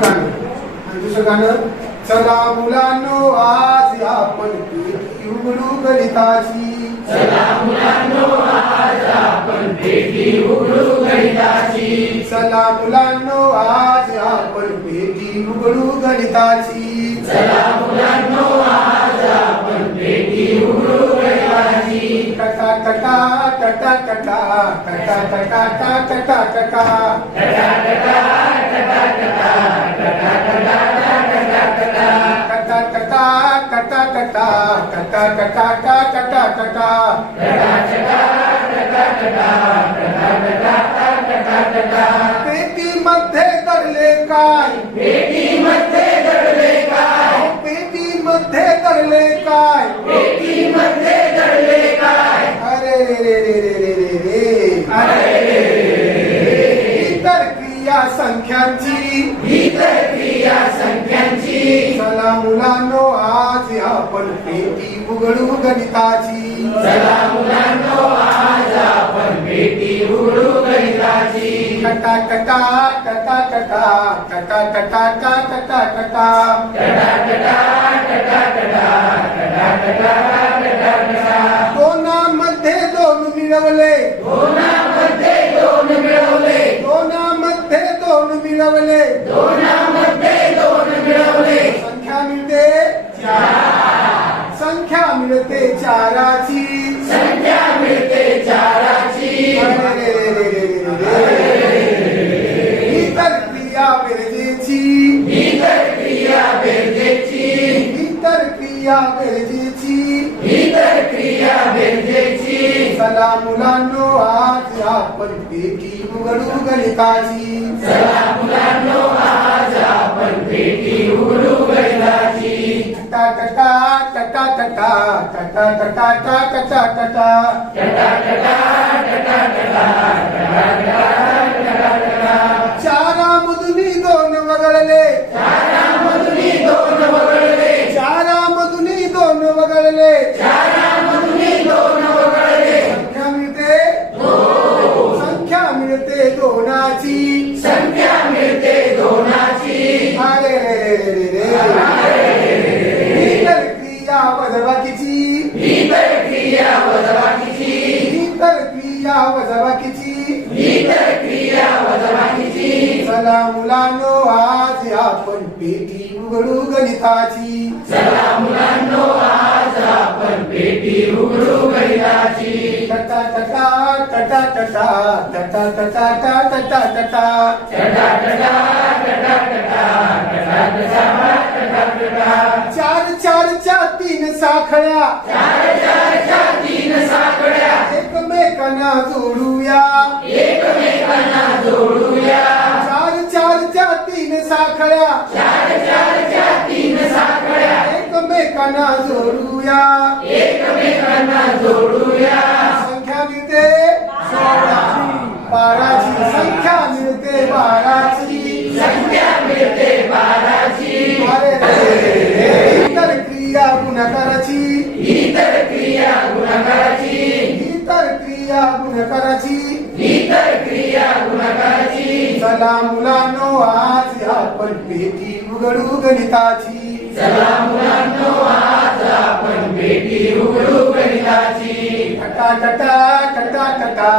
पहिलं गाणं आणि दुसरं गाणं. चला मुलांनो आज आपण पेटी उघडू गणिताची. चला मुलांनो आज आपण पेटी उघडू गणिताची. चला मुलांनो आज आपण पेटी उघडू गणिताची. चला मुलांनो आज आपण पेटी उघडू गणिताची. टटा टटा टटा टटा टटा टटा टटा टटा टटा पेटीमध्ये दडले काय? पेटीमध्ये दडले काय? पेटीमध्ये दडले काय? पेटीमध्ये दडले काय? अरे रे रे रे रे रे रे अरे इतर क्रिया संख्यांची. इतर क्रिया संख्यांची. चला मुलांनो आज आपण पेटी उघडू गणिताची. चला मुलांनो आज आपण पेटी उघडू गणिताची. टटा टटा टटा टटा टटा टटा टटा टटा दोनामध्ये दोन मिळवले. दोनामध्ये दोन मिळवले. दोनामध्ये दोन मिळवले. दोनामध्ये दोन मिळवले. संख्या मिळते संख्या मिळते चाराची. संख्या मिळते चाराची. अरे रे रे रे रे रे. इतर क्रिया बेरजेची. इतर क्रिया बेरजेची. इतर क्रिया बेरजेची. इतर क्रिया बेरजेची. चला मुलांनो आज आपण पेटी उघडू गणिताची. चला मुलांनो आज आपण पेटी उघडू गणिताची. टटा टटा टटा टटा टटा टटा टटा चारामधून दोन वगळले. चारामधून दोन वगळले. चारामधून दोन वगळले. चारामधून दोन वगळले. संख्या मिळते संख्या मिळते दोनाची. संख्या मिळते दोनाची. अरे रे रे रे रे. इतर क्रिया वजबाकीची. इतर क्रिया वजबाकीची. इतर क्रिया वजबाकीची. इतर क्रिया वजबाकीची. चला मुलांनो आज आपण पेटी उघडू गणिताची. चला मुलांनो आज आपण पेटी उघडू गणिताची. टटा टटा टटा टटा टटा टटा टटा टटा चार चारच्या तीन साखळ्या. चार चारच्या तीन साखळ्या. एकमेकांना जोडूया. एकमेकांना जोडूया. चार चारच्या तीन साखळ्या. चार चारच्या तीन साखळ्या. एकमेकांना जोडूया. एकमेकांना जोडूया. संख्या मिळते बाराची. संख्या मिळते बाराची. संख्या मिळते बाराची. अरे रे रे. इतर क्रिया गुणाकाराची. इतर क्रिया गुणाकाराची. इतर क्रिया गुणाकाराची. इतर क्रिया गुणाकाराची. चला मुलांनो आज आपण पेटी उघडू गणिताची. चला मुलांनो आज आपण पेटी उघडू गणिताची. टटा टटा टटा टटा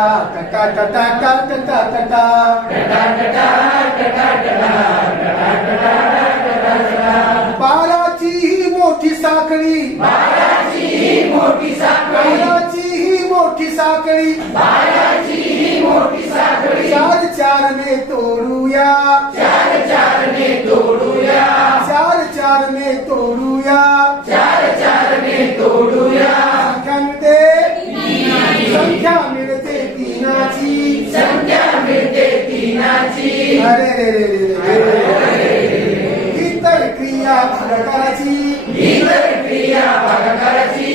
टटा टटा टटा बाराची ही मोठी साखळी. बाराची ही मोठी साखळी. बाराची ही मोठी साखळी. बाराची ही मोठी साखळी. चार चारने तोडूया. चार चारने तोडूया. चार चारने तोडूया. चार चारने तोडूया. संख्या मिळते संख्या मिळते तीनाची. संख्या मिळते तीनाची. अरे रे रे रे. इतर क्रिया भागाकाराची. इतर क्रिया भागाकाराची.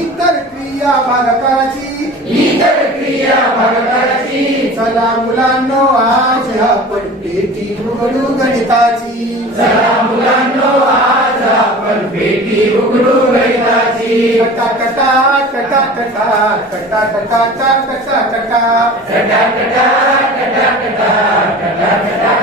इतर क्रिया भागाकाराची. इतर क्रिया भागाकाराची. चला मुलांनो आज आपण पेटी उघडू गणिताची. चला मुलांनो आज आपण पेटी उघडू गणिताची. टटा टटा टटा टटा टटा टटा टटा टटा टटा टटा टटा टटा टटा टटा